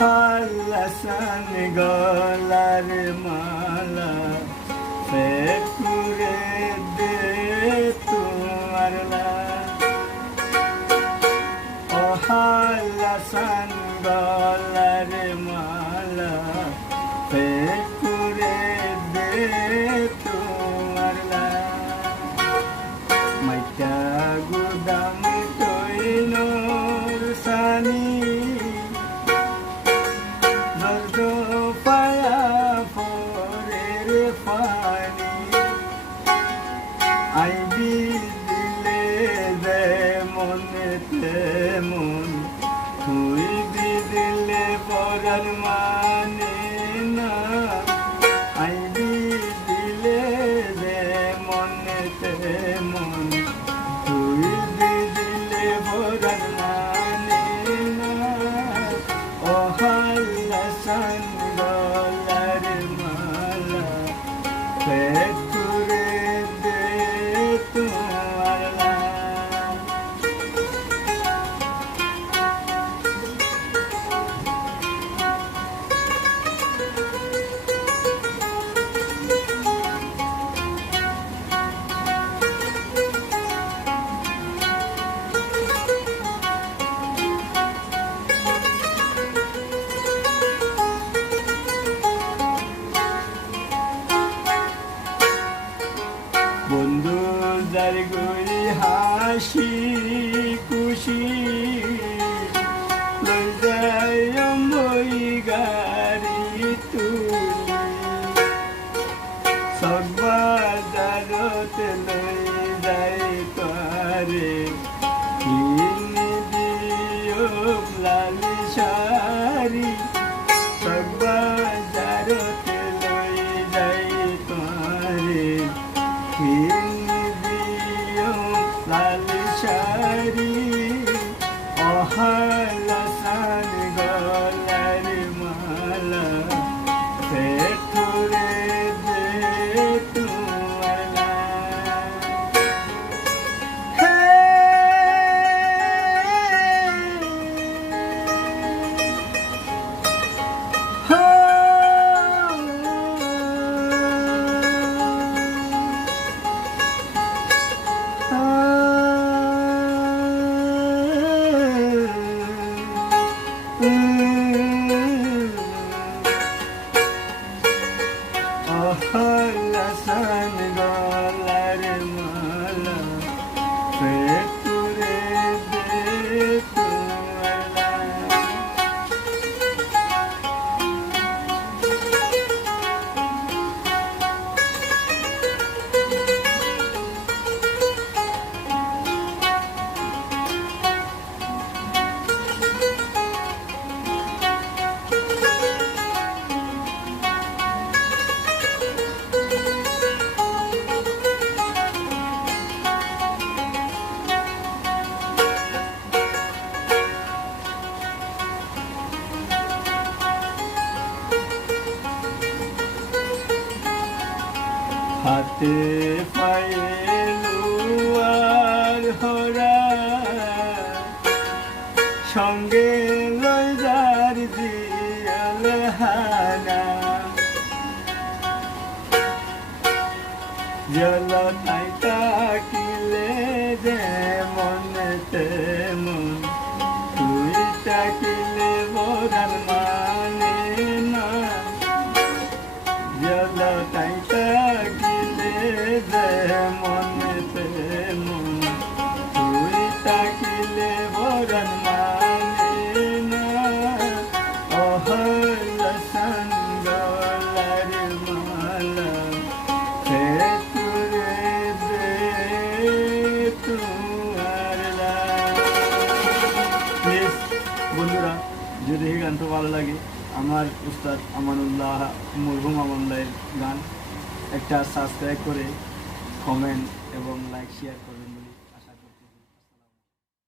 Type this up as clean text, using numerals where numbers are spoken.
হাল্লাসান গলার মালা ফেকুরে দে তোমার ও হাল্লাসান গলার মালা ফেকুরে দে তোমার মাইটা গুদাম তৈনর সানি পায়া পরের পানি আইবি দিলে দে মনে তেমন তুই দিলে পরার মানে না আইবি দিলে দে মনে তেমন তুই দিলে পরার মানে না ও হাল্লাসান গলার মালা ফেকুরে দে তোমার বন্ধু যার গই হাসি খুশি লই যায় মই গাড়ি তুলি সবাজারতে লই যায় তারে কিনি দিও লালি শাড়ি সবাজারতে লই যায় তারে লাল শাড়ি ও হাল্লাসান গলার মালা ফেকুরে দে তোমার হাল্লাসান গলার মালা ফেকুরে দে তোমার হাতে পায়ে লুয়ার হরা সঙ্গে লই যার জিয়াল হানা জল তাইতা কিলে যে মনে তেমন তুই তাকিলে বরার মানে না জল তাইতা মনে তেমন তুই তাকিলে বরণ মানে না ও হাল্লাসান গলার মালা ফেকুরে দে তোমার প্লিজ বন্ধুরা যদি এই গানটা ভালো লাগে আমার উস্তাদ আমানুল্লাহ মরহুম আমানুল্লাহের গান একটা সাবস্ক্রাইব করে কমেন্ট এবং লাইক শেয়ার করুন।